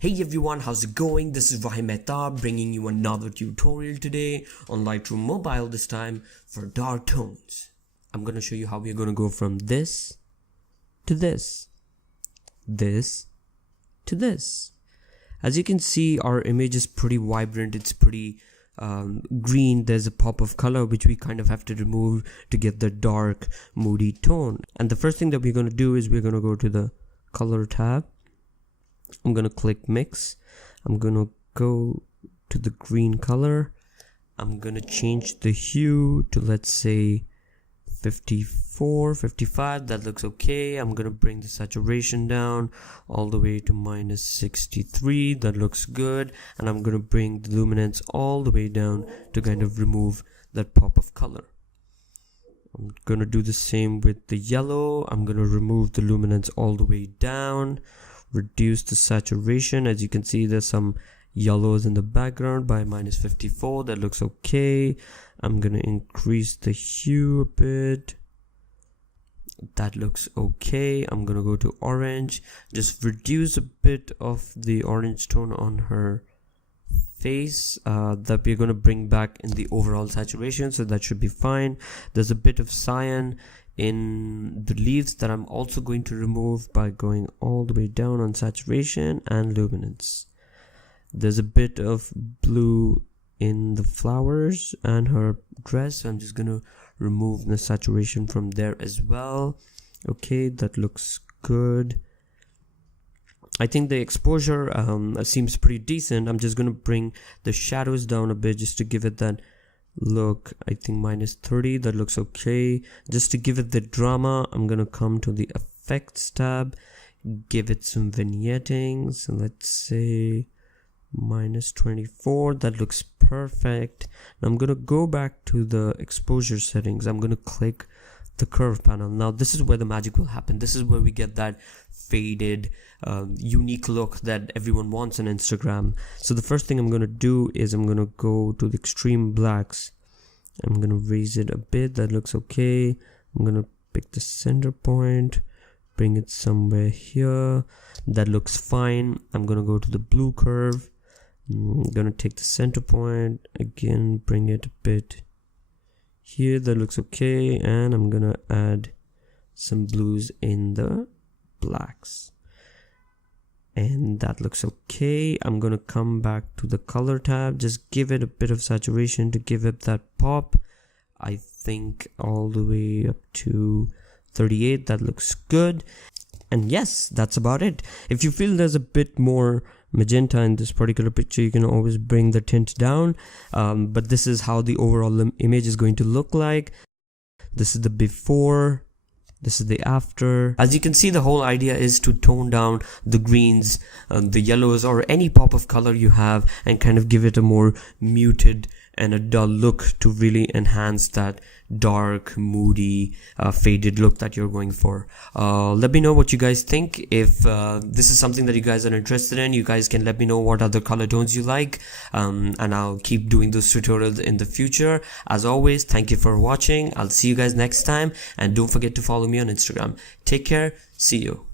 Hey everyone, how's it going? This is Rahim Mehta bringing you another tutorial today on Lightroom Mobile, this time for dark tones. I'm going to show you how we're going to go from this to this to this. As you can see, our image is pretty vibrant, it's pretty green. There's a pop of color which we kind of have to remove to get the dark moody tone. And the first thing that we're going to do is we're going to go to the color tab. I'm going to click mix. I'm going to go to the green color. I'm going to change the hue to, let's say, 54, 55. That looks okay. I'm going to bring the saturation down all the way to -63. That looks good. And I'm going to bring the luminance all the way down to kind of remove that pop of color. I'm going to do the same with the yellow. I'm going to remove the luminance all the way down. Reduce the saturation. As you can see, there's some yellows in the background by -54. That looks okay. I'm gonna increase the hue a bit. That looks okay. I'm gonna go to orange. Just reduce a bit of the orange tone on her face that we're going to bring back in the overall saturation, so that should be fine. There's a bit of cyan in the leaves that I'm also going to remove by going all the way down on saturation and luminance. There's a bit of blue in the flowers and her dress, so I'm just going to remove the saturation from there as well. Okay, that looks good. I think the exposure seems pretty decent. I'm just going to bring the shadows down a bit just to give it that look. I think -30. That looks okay. Just to give it the drama, I'm going to come to the effects tab, give it some vignetting. So let's say -24. That looks perfect. Now I'm going to go back to the exposure settings. I'm going to click the curve panel. Now this is where the magic will happen. This is where we get that faded unique look that everyone wants on Instagram. So the first thing I'm going to do is I'm going to go to the extreme blacks. I'm going to raise it a bit. That looks okay. I'm going to pick the center point, bring it somewhere here. That looks fine. I'm going to go to the blue curve. I'm going to take the center point again, bring it a bit here. That looks okay. And I'm going to add some blues in the blacks. And that looks okay. I'm going to come back to the color tab. Just give it a bit of saturation to give it that pop. I think all the way up to 38. That looks good. And yes, that's about it. If you feel there's a bit more magenta in this particular picture, you can always bring the tint down. But this is how the overall image is going to look like. This is the before. This is the after. As you can see, the whole idea is to tone down the greens, the yellows, or any pop of color you have, and kind of give it a more muted and a dull look to really enhance that dark, moody, faded look that you're going for. Let me know what you guys think. If this is something that you guys are interested in, you guys can let me know what other color tones you like, and I'll keep doing those tutorials in the future. As always, thank you for watching. I'll see you guys next time, and don't forget to follow me on Instagram. Take care. See you.